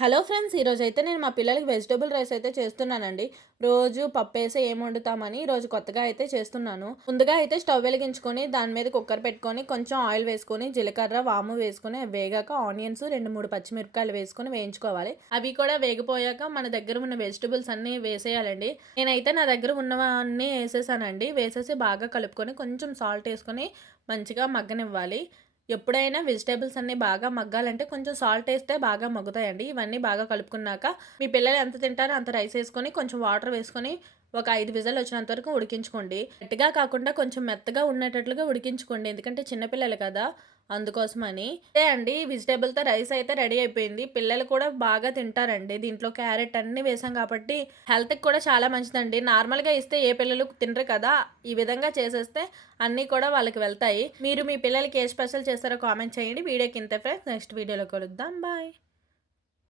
Hello friends, ఈరోజైతే నేను మా పిల్లలకి వెజిటబుల్ రైస్ అయితే చేస్తున్నానండి. రోజు పప్పేసి ఏం వండుతామని ఈరోజు కొత్తగా అయితే చేస్తున్నాను. ముందుగా అయితే స్టవ్ వెలిగించుకొని దాని మీద కుక్కర్ పెట్టుకొని కొంచెం ఆయిల్ వేసుకొని జీలకర్ర, వాము వేసుకొని అవి వేగాక ఆనియన్స్ 2, 3 పచ్చిమిరపకాయలు వేసుకొని వేయించుకోవాలి. అవి కూడా వేగిపోయాక మన దగ్గర ఉన్న వెజిటబుల్స్ అన్నీ వేసేయాలండి. నేనైతే నా దగ్గర ఉన్నవన్నీ వేసేసానండి. వేసేసి బాగా కలుపుకొని కొంచెం సాల్ట్ వేసుకొని మంచిగా మగ్గనివ్వాలి. ఎప్పుడైనా వెజిటేబుల్స్ అన్నీ బాగా మగ్గాలంటే కొంచెం సాల్ట్ వేస్తే బాగా మగ్గుతాయండి. ఇవన్నీ బాగా కలుపుకున్నాక మీ పిల్లలు ఎంత తింటారో అంత రైస్ వేసుకొని కొంచెం వాటర్ వేసుకొని ఒక 5 విజిల్ వచ్చినంత వరకు ఉడికించుకోండి. గట్టిగా కాకుండా కొంచెం మెత్తగా ఉండేటట్లుగా ఉడికించుకోండి. ఎందుకంటే చిన్నపిల్లలు కదా, అందుకోసమని. అంతే అండి, వెజిటేబుల్తో రైస్ అయితే రెడీ అయిపోయింది. పిల్లలు కూడా బాగా తింటారండి. దీంట్లో క్యారెట్ అన్నీ వేసాం కాబట్టి హెల్త్కి కూడా చాలా మంచిదండి. నార్మల్గా ఇస్తే ఏ పిల్లలు తినరు కదా, ఈ విధంగా చేసేస్తే అన్నీ కూడా వాళ్ళకి వెళ్తాయి. మీరు మీ పిల్లలకి ఏ స్పెషల్ చేస్తారో కామెంట్ చేయండి. వీడియోకి ఇంతే ఫ్రెండ్స్, నెక్స్ట్ వీడియోలో కలుద్దాం. బాయ్.